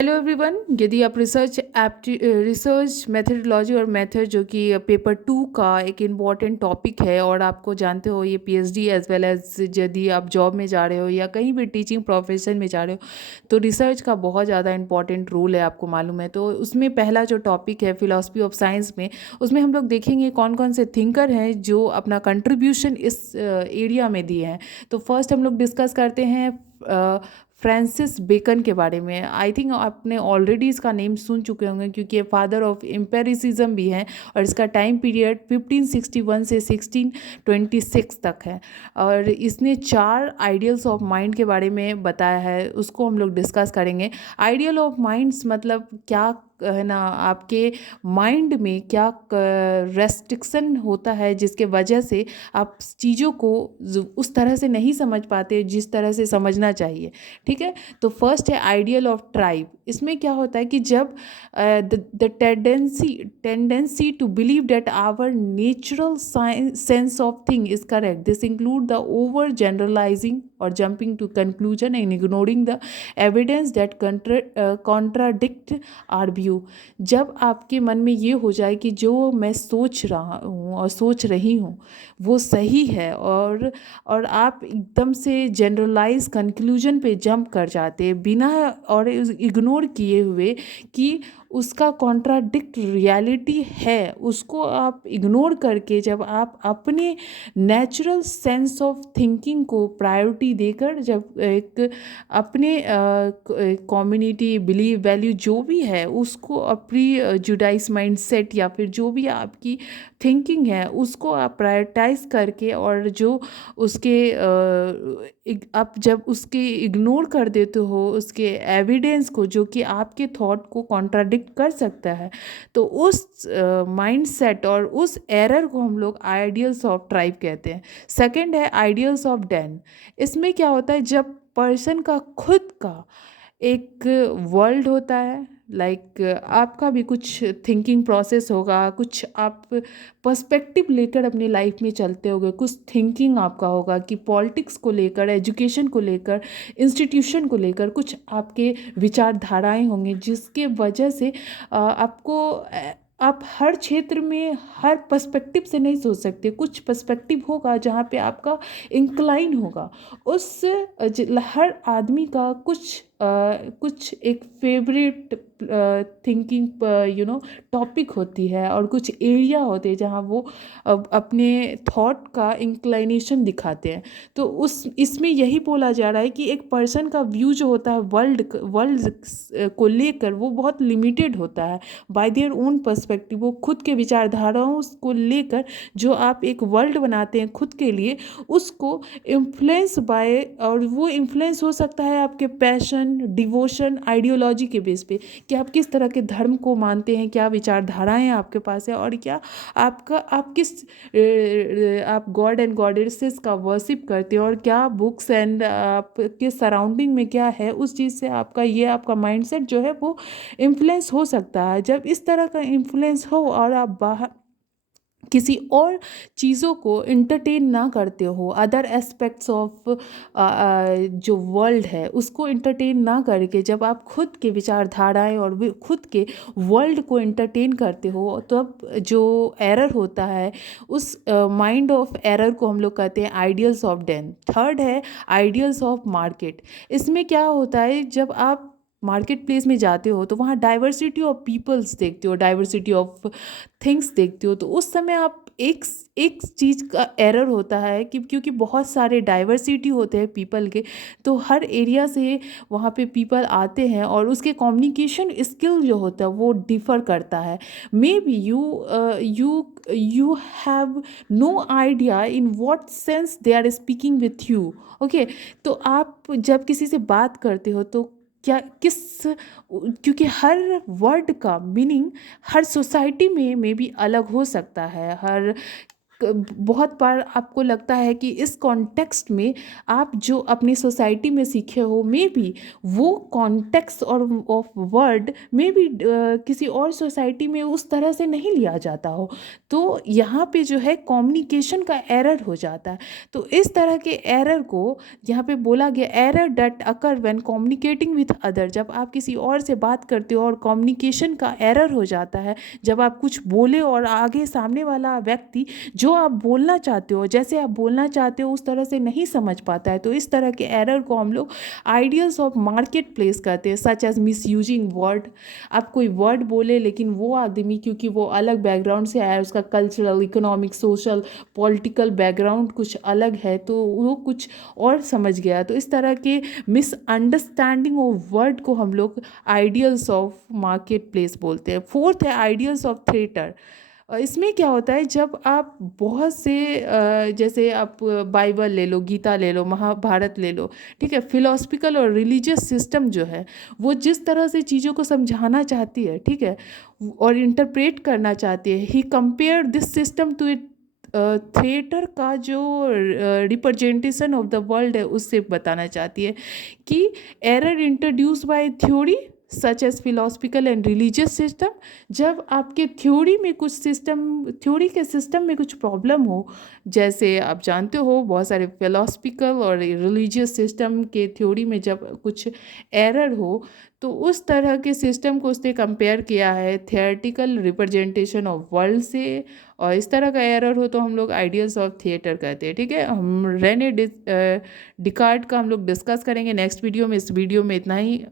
Hello everyone. यदि आप research methodology और मेथड जो कि पेपर 2 का एक इम्पॉर्टेंट टॉपिक है और आपको जानते हो ये पीएचडी एज वेल एज यदि आप जॉब में जा रहे हो या कहीं भी टीचिंग प्रोफेशन में जा रहे हो तो रिसर्च का बहुत ज़्यादा इंपॉर्टेंट रोल है, आपको मालूम है। तो उसमें पहला जो टॉपिक है फिलॉसफी ऑफ साइंस में, उसमें हम लोग देखेंगे कौन कौन से थिंकर हैं जो अपना कंट्रीब्यूशन इस एरिया में दिए हैं। तो फर्स्ट हम लोग डिस्कस करते हैं फ्रांसिस बेकन के बारे में। आई थिंक आपने ऑलरेडी इसका नेम सुन चुके होंगे क्योंकि ये फादर ऑफ एम्पेरिसिज्म भी हैं और इसका टाइम पीरियड 1561 से 1626 तक है। और इसने 4 आइडियल्स ऑफ माइंड के बारे में बताया है, उसको हम लोग डिस्कस करेंगे। आइडियल ऑफ माइंड्स मतलब क्या है ना, आपके माइंड में क्या रेस्ट्रिक्शन होता है जिसके वजह से आप चीज़ों को उस तरह से नहीं समझ पाते जिस तरह से समझना चाहिए। ठीक है, तो फर्स्ट है आइडियल ऑफ ट्राइब। इसमें क्या होता है कि जब the tendency to believe that our natural sense of thing is correct, this include the over generalising और jumping to conclusion and ignoring the evidence that contradict our view. जब आपके मन में ये हो जाए कि जो मैं सोच रहा हूँ और सोच रही हूँ वो सही है और आप एकदम से जनरलाइज कंक्लूजन पे जंप कर जाते हैं बिना और इग्नोर किए हुए कि उसका कॉन्ट्राडिक्ट रियलिटी है, उसको आप इग्नोर करके जब आप अपने नेचुरल सेंस ऑफ थिंकिंग को प्रायोरिटी देकर जब एक अपने कम्युनिटी बिलीव वैल्यू जो भी है उसको अपनी जुडाइस माइंडसेट या फिर जो भी आपकी थिंकिंग है उसको आप प्रायोरिटाइज करके और जो उसके आप जब उसके इग्नोर कर देते हो उसके एविडेंस को जो कि आपके थॉट को कॉन्ट्राडिक्ट कर सकता है, तो उस माइंडसेट और उस एरर को हम लोग आइडियल्स ऑफ ट्राइब कहते हैं। सेकंड है आइडियल्स ऑफ डैन। इसमें क्या होता है, जब पर्सन का खुद का एक वर्ल्ड होता है, लाइक आपका भी कुछ थिंकिंग प्रोसेस होगा, कुछ आप पर्सपेक्टिव लेकर अपनी लाइफ में चलते होगे, कुछ थिंकिंग आपका होगा कि पॉलिटिक्स को लेकर, एजुकेशन को लेकर, इंस्टीट्यूशन को लेकर कुछ आपके विचारधाराएं होंगी जिसके वजह से आप हर क्षेत्र में हर पर्सपेक्टिव से नहीं सोच सकते। कुछ पर्सपेक्टिव होगा जहाँ पे आपका इंक्लाइन होगा उस हर आदमी का कुछ एक फेवरेट थिंकिंग टॉपिक होती है और कुछ एरिया होते हैं जहाँ वो अपने थॉट का इंक्लाइनेशन दिखाते हैं। तो उस इसमें यही बोला जा रहा है कि एक पर्सन का व्यू जो होता है वर्ल्ड को लेकर वो बहुत लिमिटेड होता है बाय देयर ओन पर्सपेक्टिव। वो खुद के विचारधाराओं को लेकर जो आप एक वर्ल्ड बनाते हैं खुद के लिए, उसको इन्फ्लुएंस बाय, और वो इन्फ्लुएंस हो सकता है आपके पैशन, डिवोशन, आइडियोलॉजी के बेस पे कि आप किस तरह के धर्म को मानते हैं, क्या विचारधाराएं आपके पास है और क्या आप गॉड एंड गॉडेसेस का वर्शिप करते हो और क्या बुक्स एंड आपके सराउंडिंग में क्या है, उस चीज़ से आपका माइंडसेट जो है वो इन्फ्लुएंस हो सकता है। जब इस तरह का इन्फ्लुएंस हो और आप बाहर किसी और चीज़ों को इंटरटेन ना करते हो, अदर एस्पेक्ट्स ऑफ जो वर्ल्ड है उसको इंटरटेन ना करके जब आप खुद के विचारधाराएं और खुद के वर्ल्ड को इंटरटेन करते हो, तब जो एरर होता है उस माइंड ऑफ एरर को हम लोग कहते हैं आइडियल्स ऑफ डेन। थर्ड है आइडियल्स ऑफ मार्केट। इसमें क्या होता है, जब आप मार्केट प्लेस में जाते हो तो वहाँ डाइवर्सिटी ऑफ पीपल्स देखते हो, डाइवर्सिटी ऑफ थिंग्स देखते हो, तो उस समय आप एक एक चीज़ का एरर होता है कि क्योंकि बहुत सारे डाइवर्सिटी होते हैं पीपल के, तो हर एरिया से वहाँ पे पीपल आते हैं और उसके कम्युनिकेशन स्किल जो होता है वो डिफ़र करता है। Maybe you have no idea in what sense they are speaking with you. Okay, तो आप जब किसी से बात करते हो तो क्योंकि हर वर्ड का मीनिंग हर सोसाइटी में भी अलग हो सकता है, हर बहुत बार आपको लगता है कि इस कॉन्टेक्स्ट में आप जो अपनी सोसाइटी में सीखे हो मे बी वो कॉन्टेक्स्ट और ऑफ वर्ड में भी किसी और सोसाइटी में उस तरह से नहीं लिया जाता हो, तो यहाँ पे जो है कम्युनिकेशन का एरर हो जाता है। तो इस तरह के एरर को यहाँ पे बोला गया, error that occur when communicating with other, जब आप किसी और से बात करते हो और कम्युनिकेशन का एरर हो जाता है, जब आप कुछ बोले और आगे सामने वाला व्यक्ति जो आप बोलना चाहते हो, जैसे आप बोलना चाहते हो उस तरह से नहीं समझ पाता है, तो इस तरह के एरर को हम लोग आइडियल्स ऑफ मार्केट प्लेस कहते हैं, such as misusing word. आप कोई वर्ड बोले लेकिन वो आदमी क्योंकि वो अलग बैकग्राउंड से आया है, उसका cultural, economic, social, political background कुछ अलग है, तो वो कुछ और समझ गया, तो इस तरह के मिसअंडरस्टैंडिंग ऑफ वर्ड को हम लोग आइडियल्स ऑफ मार्केट प्लेस बोलते हैं। फोर्थ है आइडियल्स ऑफ थिएटर। इसमें क्या होता है, जब आप बहुत से जैसे आप बाइबल ले लो, गीता ले लो, महाभारत ले लो, ठीक है, फिलोसफिकल और रिलीजियस सिस्टम जो है वो जिस तरह से चीज़ों को समझाना चाहती है, ठीक है, और इंटरप्रेट करना चाहती है, he compare this system to it theatre का जो रिप्रेजेंटेशन ऑफ द वर्ल्ड है उससे बताना चाहती है कि error introduce by theory such as philosophical and religious system. जब आपके थ्योरी में कुछ सिस्टम, थ्योरी के सिस्टम में कुछ प्रॉब्लम हो, जैसे आप जानते हो बहुत सारे फिलोसफिकल और रिलीजियस सिस्टम के थ्योरी में जब कुछ एरर हो, तो उस तरह के सिस्टम को उसने कंपेयर किया है थियोरेटिकल रिप्रेजेंटेशन ऑफ वर्ल्ड से, और इस तरह का एरर हो तो हम लोग आइडियल्स ऑफ थिएटर कहते हैं। ठीक है, हम रेने डिकार्ड का हम लोग डिस्कस करेंगे नेक्स्ट वीडियो में। इस वीडियो में इतना ही।